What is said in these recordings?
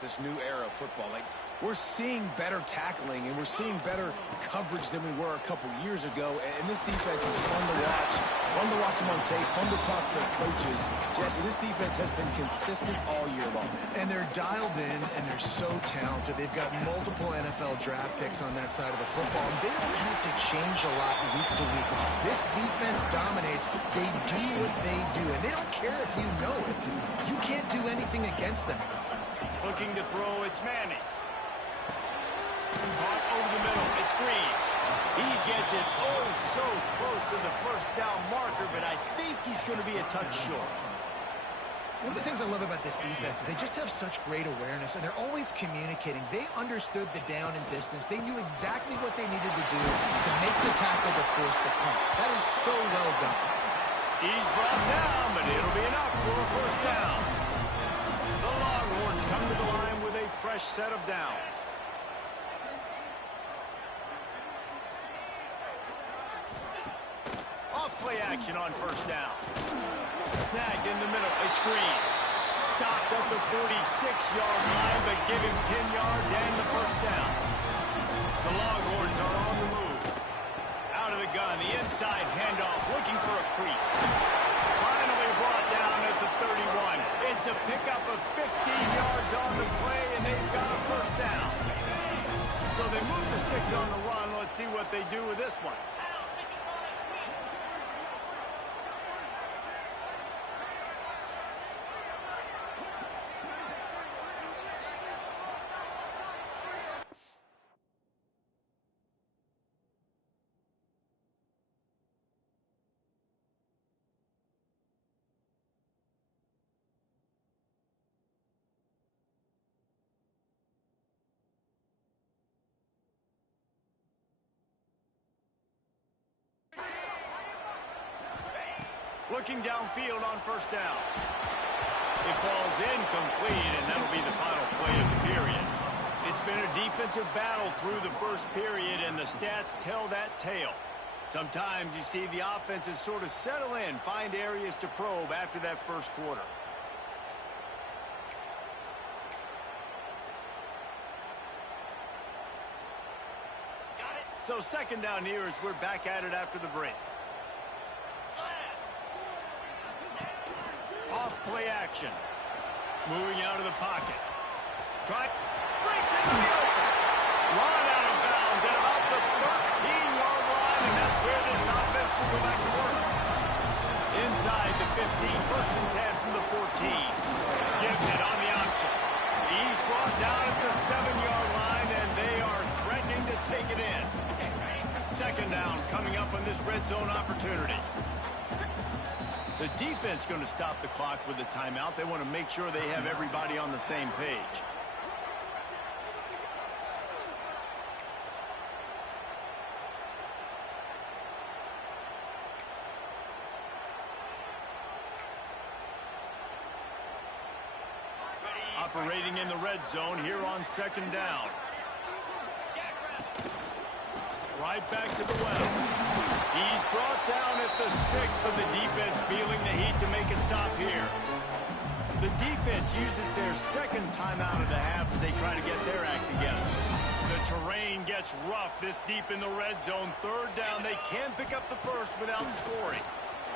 This new era of football, like, we're seeing better tackling and we're seeing better coverage than we were a couple years ago, and this defense is fun to watch them on tape, fun to talk to their coaches. Jesse, this defense has been consistent all year long. And they're dialed in, and they're so talented. They've got multiple NFL draft picks on that side of the football, and they don't have to change a lot week to week. This defense dominates. They do what they do, and they don't care if you know it. You can't do anything against them. Looking to throw, it's Manning. Caught over the middle, it's Green. He gets it so close to the first down marker, but I think he's going to be a touch short. One of the things I love about this defense is they just have such great awareness, and they're always communicating. They understood the down and distance. They knew exactly what they needed to do to make the tackle to force the punt. That is so well done. He's brought down, but it'll be enough for a first down. The Longhorns come to the line with a fresh set of downs. Off-play action on first down. Snagged in the middle, it's Green. Stopped at the 46-yard line, but give him 10 yards and the first down. The Longhorns are on the move. Out of the gun, the inside handoff, looking for a crease. Finally brought down at the 31. It's a pickup of 15 yards on the play, and they've got a first down. So they move the sticks on the run. Let's see what they do with this one. Looking downfield on first down. It falls incomplete, and that'll be the final play of the period. It's been a defensive battle through the first period, and the stats tell that tale. Sometimes you see the offenses sort of settle in, find areas to probe after that first quarter. So second down here as we're back at it after the break. Off-play action. Moving out of the pocket. Breaks into the open. Run out of bounds at about the 13-yard line, and that's where this offense will go back to work. Inside the 15, first and 10 from the 14. Gives it on the option. He's brought down at the 7-yard line, and they are threatening to take it in. Second down coming up on this red zone opportunity. The defense going to stop the clock with a timeout. They want to make sure they have everybody on the same page. Operating in the red zone here on second down. Right back to the well. He's brought down at the 6, but the defense feeling the heat to make a stop here. The defense uses their second timeout of the half as they try to get their act together. The terrain gets rough this deep in the red zone. Third down, they can pick up the first without scoring.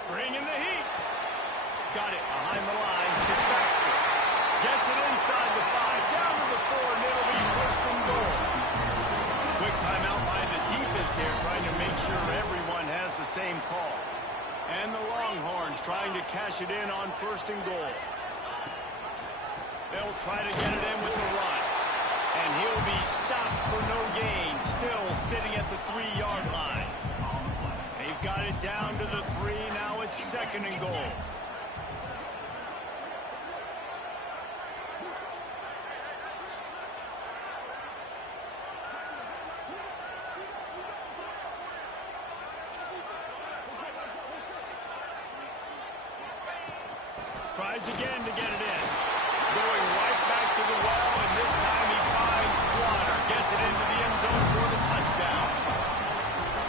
Bring in the heat. Got it behind the line. It's Baxter. Gets it inside the 5, down to the 4, and it'll be first and goal. Quick timeout by the defense here, trying to make sure everyone has the same call. And the Longhorns trying to cash it in on first and goal. They'll try to get it in with the run. And he'll be stopped for no gain, still sitting at the 3-yard line. They've got it down to the 3, now it's second and goal. Tries again to get it in. Going right back to the well, and this time he finds water. Gets it into the end zone for the touchdown.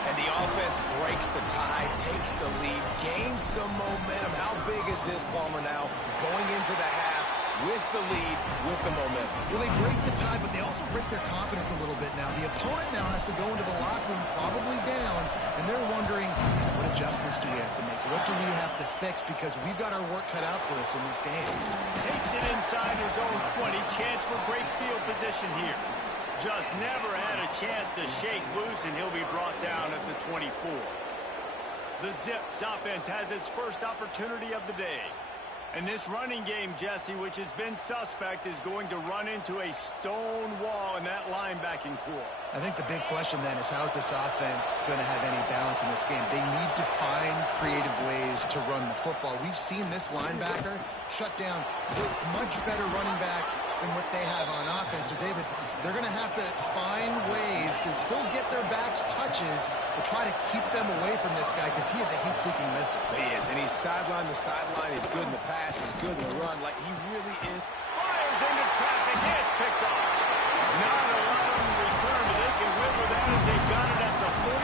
And the offense breaks the tie, takes the lead, gains some momentum. How big is this, Palmer, now? Going into the half, with the lead, with the momentum. Well, they break the tie, but they also break their confidence a little bit now. The opponent now has to go into the locker room probably down, and they're wondering, what adjustments do we have to make? What do we have to fix? Because we've got our work cut out for us in this game. Takes it inside his own 20. Chance for great field position here. Just never had a chance to shake loose, and he'll be brought down at the 24. The Zips offense has its first opportunity of the day. And this running game, Jesse, which has been suspect, is going to run into a stone wall in that linebacking core. I think the big question then is, how's this offense going to have any balance in this game? They need to find creative ways to run the football. We've seen this linebacker shut down much better running backs than what they have on offense. So, David, they're going to have to find ways to still get their backs touches, but try to keep them away from this guy because he is a heat-seeking missile. He is, and he's sideline to sideline. He's good in the pass. He's good in the run. Like, he really is. Fires into traffic. It's picked off. Not a lot on the return, but they can win with that as they've got it at the 49.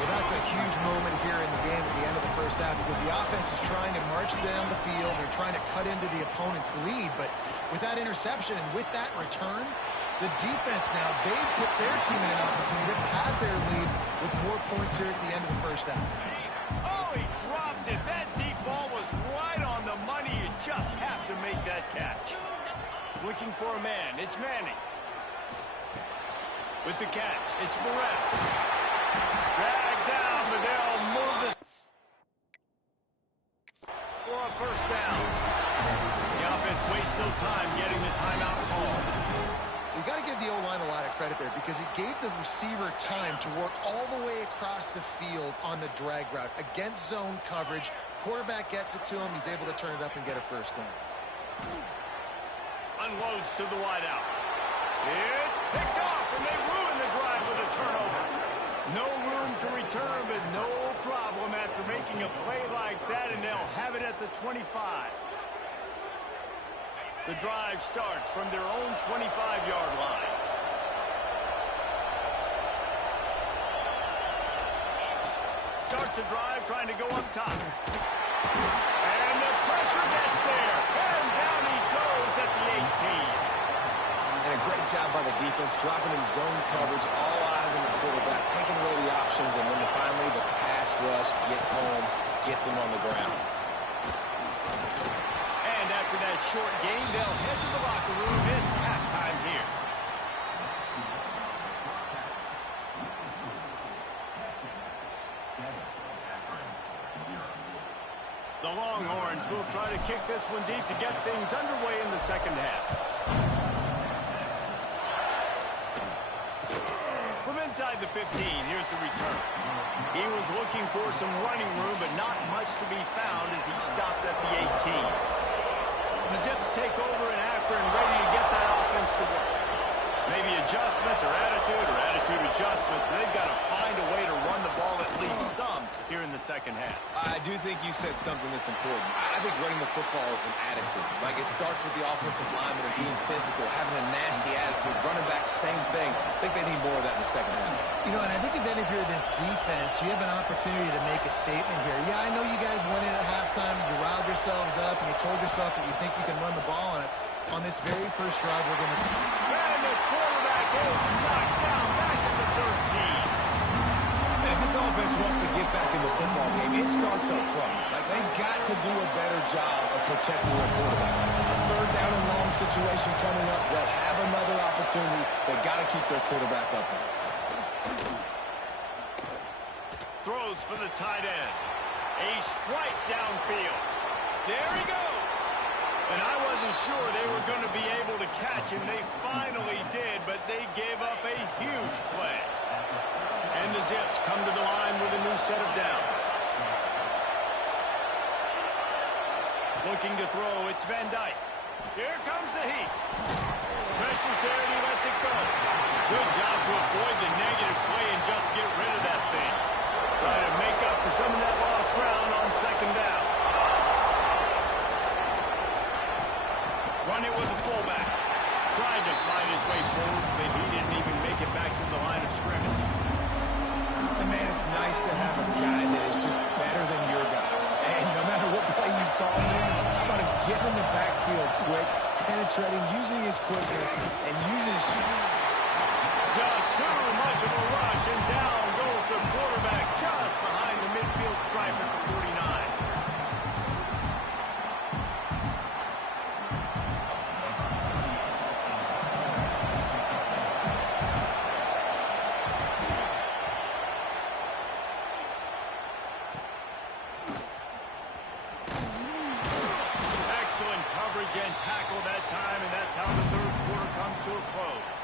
Well, that's a huge moment here in the game at the end of the first half because the offense is trying to march down the field. They're trying to cut into the opponent's lead, but with that interception and with that return, the defense now, they've put their team in an opportunity to pad their lead with more points here at the end of the first half. Oh, he dropped it. That deep ball was right on the money. You just have to make that catch. Looking for a man. It's Manning. With the catch, it's Perez. Dragged down, but they'll move this for a first down. The offense wastes no time getting the timeout call. You got to give the O-line a lot of credit there because it gave the receiver time to work all the way across the field on the drag route against zone coverage. Quarterback gets it to him. He's able to turn it up and get a first down. Unloads to the wideout. It's picked off, and they ruin the drive with a turnover. No room to return, but no problem after making a play like that, and they'll have it at the 25. The drive starts from their own 25-yard line. Starts the drive trying to go up top. And the pressure gets there. And down he goes at the 18. And a great job by the defense, dropping in zone coverage, all eyes on the quarterback, taking away the options, and then finally the pass rush gets home, gets him on the ground. And after that short game, they'll head to the locker room. It's halftime here. The Longhorns will try to kick this one deep to get things underway in the second half. From inside the 15, here's the return. He was looking for some running room, but not much to be found as he stopped at the 18. The Zips take over in Akron, ready to get that offense to work. Maybe adjustments or attitude adjustments, but they've got to find a way to run the ball at least some here in the second half. I do think you said something that's important. I think running the football is an attitude. Like, it starts with the offensive lineman and being physical, having a nasty attitude. Running back, same thing. I think they need more of that in the second half. You know, and I think then if you're this defense, you have an opportunity to make a statement here. Yeah, I know you guys went in at halftime, you riled yourselves up, and you told yourself that you think you can run the ball on us. On this very first drive, we're going to... And the quarterback is knocked down back in the 13. And if this offense wants to get back in the football game, it starts up front. Like, they've got to do a better job of protecting their quarterback. A third down and long situation coming up. They'll have another opportunity. They've got to keep their quarterback up. Throws for the tight end. A strike downfield. There he goes. And I wasn't sure they were going to be able to catch him. They finally did, but they gave up a huge play. And the Zips come to the line with a new set of downs. Looking to throw, it's Van Dyke. Here comes the heat. Pressure's there, and he lets it go. Good job to avoid the negative play and just get rid of that thing. Try to make up for some of that lost ground on second down. Run it with the fullback. Tried to find his way forward, but he didn't even make it back to the line of scrimmage. And, man, it's nice to have a guy that is just better than your guys. And no matter what play you call him, how about him getting in the backfield quick, penetrating, using his quickness, and using his shooting. Just too much of a rush, and down goes the quarterback just behind the midfield stripe at the 49. Excellent coverage and tackle that time, and that's how the third quarter comes to a close.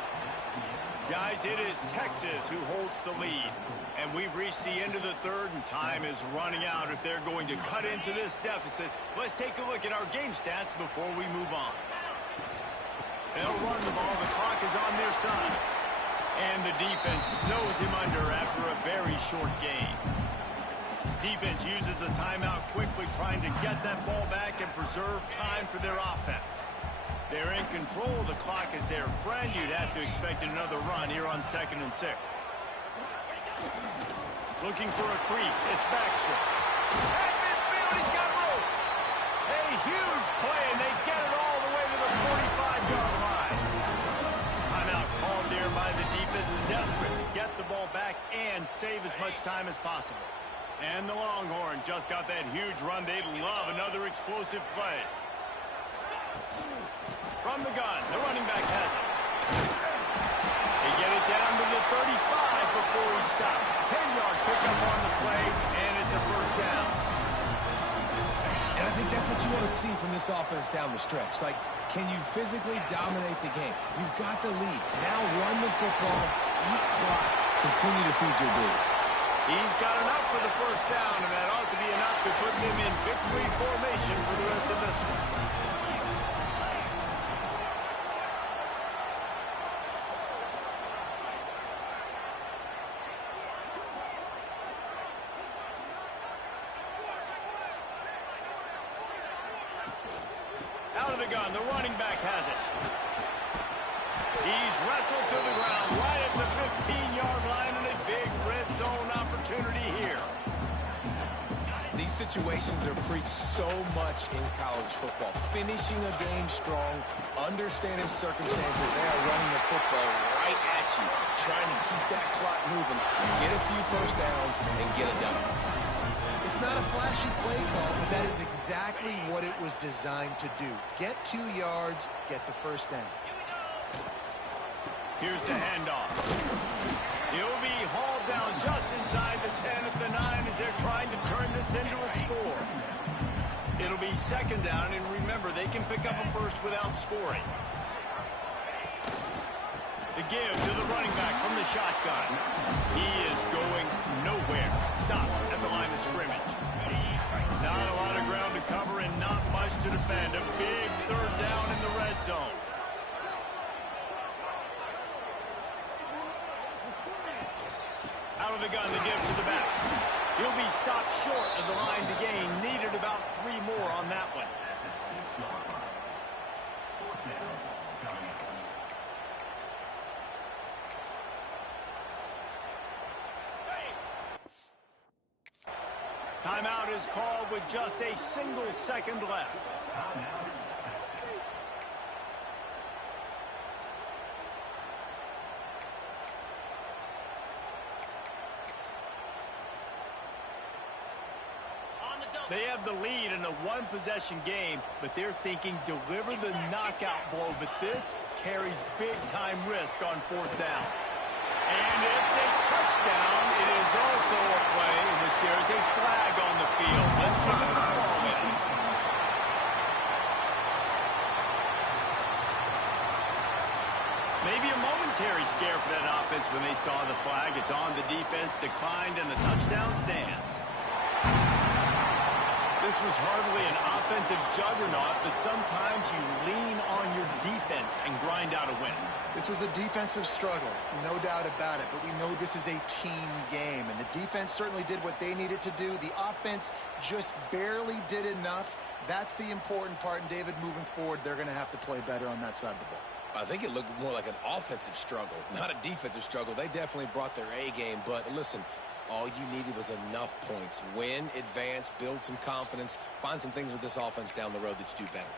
Guys, it is Texas who holds the lead, and we've reached the end of the third, and time is running out if they're going to cut into this deficit. Let's take a look at our game stats before we move on. They'll run the ball. The clock is on their side, and the defense snows him under after a very short game. Defense uses a timeout quickly, trying to get that ball back and preserve time for their offense. They're in control of the clock as their friend. You'd have to expect another run here on 2nd and 6. Looking for a crease. It's Baxter. At midfield, he's got room. A huge play, and they get it all the way to the 45-yard line. Timeout called there by the defense, desperate to get the ball back and save as much time as possible. And the Longhorns just got that huge run. They'd love another explosive play. From the gun, the running back has it. They get it down to the 35 before he stopped. 10-yard pickup on the play, and it's a first down. And I think that's what you want to see from this offense down the stretch. Like, can you physically dominate the game? You've got the lead. Now run the football, eat clock, continue to feed your dude. He's got enough for the first down, and that ought to be enough to put them in victory formation for the rest of this one. Out of the gun, the running back has it. He's wrestled to the ground right at the 15-yard line, and a big red zone opportunity here. These situations are preached so much in college football. Finishing a game strong, understanding circumstances. They are running the football right at you, trying to keep that clock moving, get a few first downs, and get it done. It's not a flashy play call, but that is exactly what it was designed to do. Get 2 yards, get the first down. Here's the handoff. He'll be hauled down just inside the 10 at the 9 as they're trying to turn this into a score. It'll be 2nd down, and remember, they can pick up a first without scoring. The give to the running back from the shotgun. He is going nowhere. Stop at the line of scrimmage. Not a lot of ground to cover and not much to defend. A big 3rd down in the red zone. Out of the gun, the give to the back. He'll be stopped short of the line to gain. Needed about 3 more on that one. Timeout is called with just a single second left. They have the lead in a one-possession game, but they're thinking deliver the knockout blow, but this carries big-time risk on 4th down. And it's a touchdown. It is also a play in which there is a flag on the field. Let's see what the call is. Maybe a momentary scare for that offense when they saw the flag. It's on, the defense declined, and the touchdown stands. This was hardly an offensive juggernaut, but sometimes you lean on your defense and grind out a win. This was a defensive struggle, no doubt about it, but we know this is a team game, and the defense certainly did what they needed to do. The offense just barely did enough. That's the important part, and David, moving forward, they're going to have to play better on that side of the ball. I think it looked more like an offensive struggle, not a defensive struggle. They definitely brought their A game, but listen, all you needed was enough points. Win, advance, build some confidence, find some things with this offense down the road that you do better.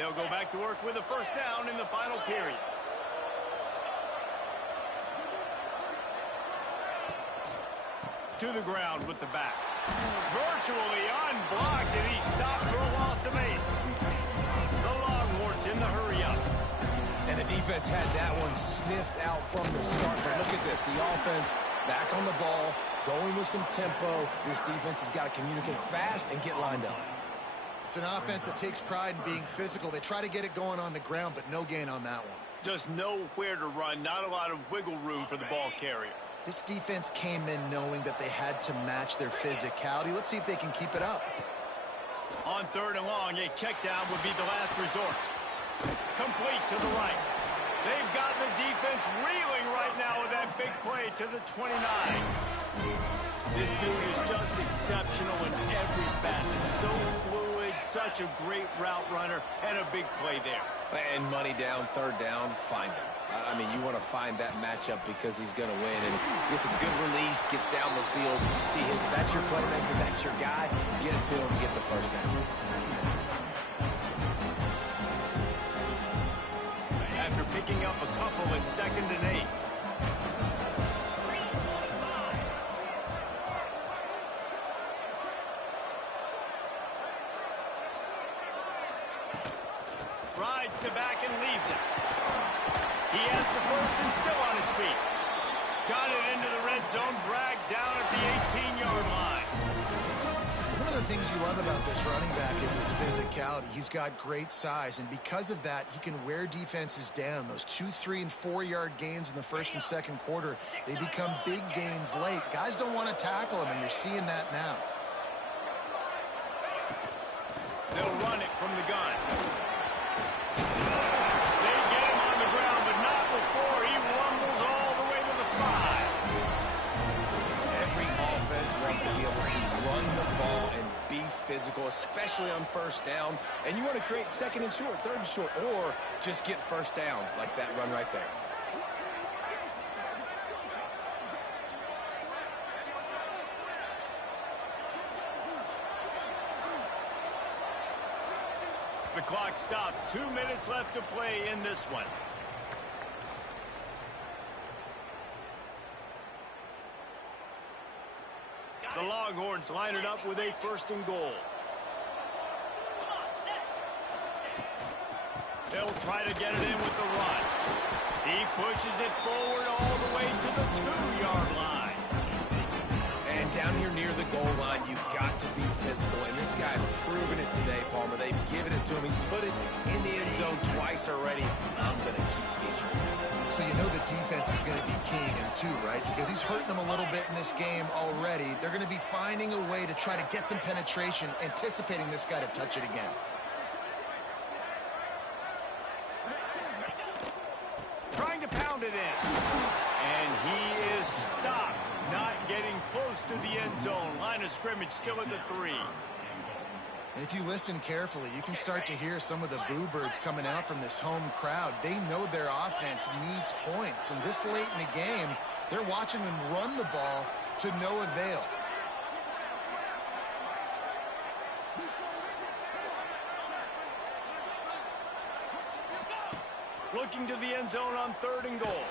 They'll go back to work with a first down in the final period. To the ground with the back. Virtually unblocked, and he stopped for a loss of 8. The Longhorns in the hurry up. And the defense defense had that one sniffed out from the start. But look at this. The offense back on the ball, going with some tempo. This defense has got to communicate fast and get lined up. It's an offense that takes pride in being physical. They try to get it going on the ground, but no gain on that one. Just nowhere to run. Not a lot of wiggle room for the ball carrier. This defense came in knowing that they had to match their physicality. Let's see if they can keep it up. On 3rd and long, a check down would be the last resort. Complete to the right. They've got the defense reeling right now with that big play to the 29. This dude is just exceptional in every facet. So fluid, such a great route runner, and a big play there. And money down, 3rd down, find him. I mean, you want to find that matchup because he's going to win. And gets a good release, gets down the field. You see that's your playmaker, that's your guy. Get it to him, get the 1st down. After picking up a couple at 2nd and 8. Rides the back and leaves it. He has the 1st and still on his feet. Got it into the red zone, dragged down at the 18-yard line. One of the things you love about this running back is his physicality. He's got great size, and because of that, he can wear defenses down. Those 2-, 3-, and 4-yard gains in the 1st and 2nd quarter, they become big gains late. Guys don't want to tackle him, and you're seeing that now. They'll run it from the gun. They get him on the ground, but not before he rumbles all the way to the 5. Every offense wants to be able to run the ball and be physical, especially on 1st down. And you want to create 2nd and short, 3rd and short, or just get 1st downs like that run right there. The clock stops. 2 minutes left to play in this one. The Longhorns line it up with a 1st and goal. They'll try to get it in with the run. He pushes it forward all the way to the 2-yard line. And down here near the goal line, you've got to be physical. And this guy's proven it today, Palmer. They've given it to him. He's put it in the end zone twice already. I'm going to keep featuring him. So you know the defense is going to be keying him too, right? Because he's hurting them a little bit in this game already. They're going to be finding a way to try to get some penetration, anticipating this guy to touch it again. Trying to pound it in. And he is stopped. Not getting close to the end zone. Line of scrimmage still at the 3. And if you listen carefully, you can start to hear some of the boo birds coming out from this home crowd. They know their offense needs points. And this late in the game, they're watching them run the ball to no avail. Looking to the end zone on 3rd and goal.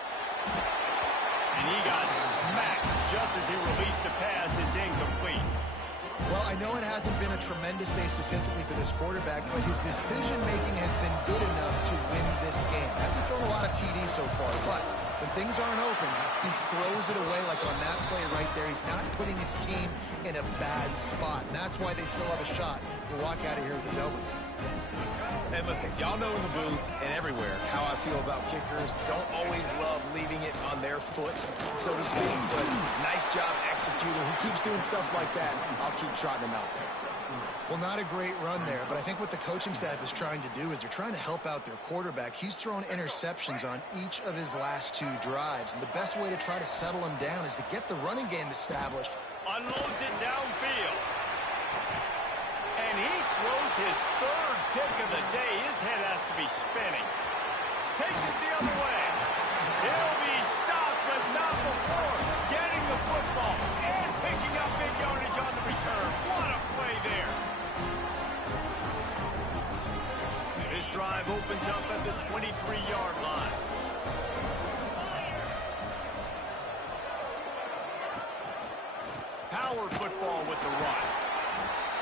And he got smacked just as he released the pass. It's incomplete. Well, I know it hasn't been a tremendous day statistically for this quarterback, but his decision-making has been good enough to win this game. Hasn't thrown a lot of TDs so far, but when things aren't open, he throws it away like on that play right there. He's not putting his team in a bad spot, and that's why they still have a shot to walk out of here with the W. And listen, y'all know in the booth and everywhere how I feel about kickers. Don't always love leaving it on their foot, so to speak, but nice job executing. Who keeps doing stuff like that, I'll keep trotting him out there. Well, not a great run there, but I think what the coaching staff is trying to do is they're trying to help out their quarterback. He's thrown interceptions on each of his last 2 drives, and the best way to try to settle him down is to get the running game established. Unloads it downfield. And he throws his 3rd pick of the day. His head has to be spinning. Takes it the other way. He'll be stopped, but not before getting the football and picking up big yardage on the return. What a play there. This drive opens up at the 23-yard line. Power football with the run.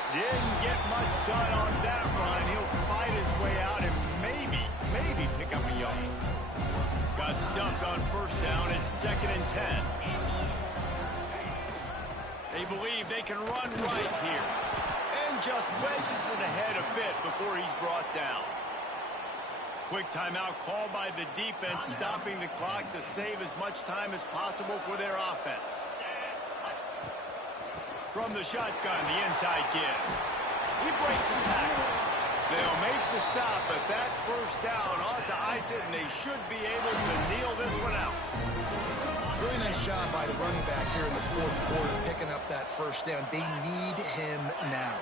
Didn't get much done on that run. He'll fight his way out and maybe pick up a yard. Got stuffed on first down. It's 2nd and 10. They believe they can run right here. And just wedges it ahead a bit before he's brought down. Quick timeout called by the defense, stopping the clock to save as much time as possible for their offense. From the shotgun, the inside give. He breaks the tackle. They'll make the stop, but that first down ought to ice it, and they should be able to kneel this one out. Really nice job by the running back here in the fourth quarter, picking up that first down. They need him now.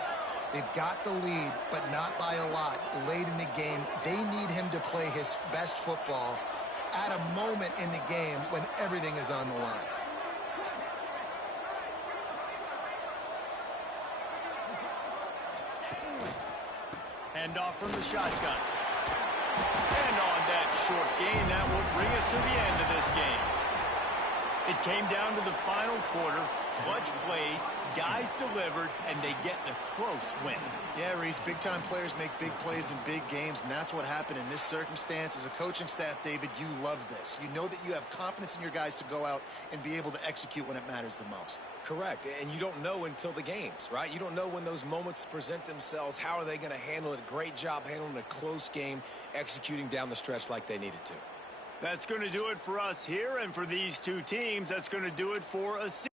They've got the lead, but not by a lot late in the game. They need him to play his best football at a moment in the game when everything is on the line. Hand off from the shotgun. And on that short gain, that will bring us to the end of this game. It came down to the final quarter. Clutch plays, guys delivered, and they get a close win. Yeah, Reese, big-time players make big plays in big games, and that's what happened in this circumstance. As a coaching staff, David, you love this. You know that you have confidence in your guys to go out and be able to execute when it matters the most. Correct, and you don't know until the games, right? You don't know when those moments present themselves. How are they going to handle it? Great job handling a close game, executing down the stretch like they needed to. That's going to do it for us here, and for these two teams, that's going to do it for a season.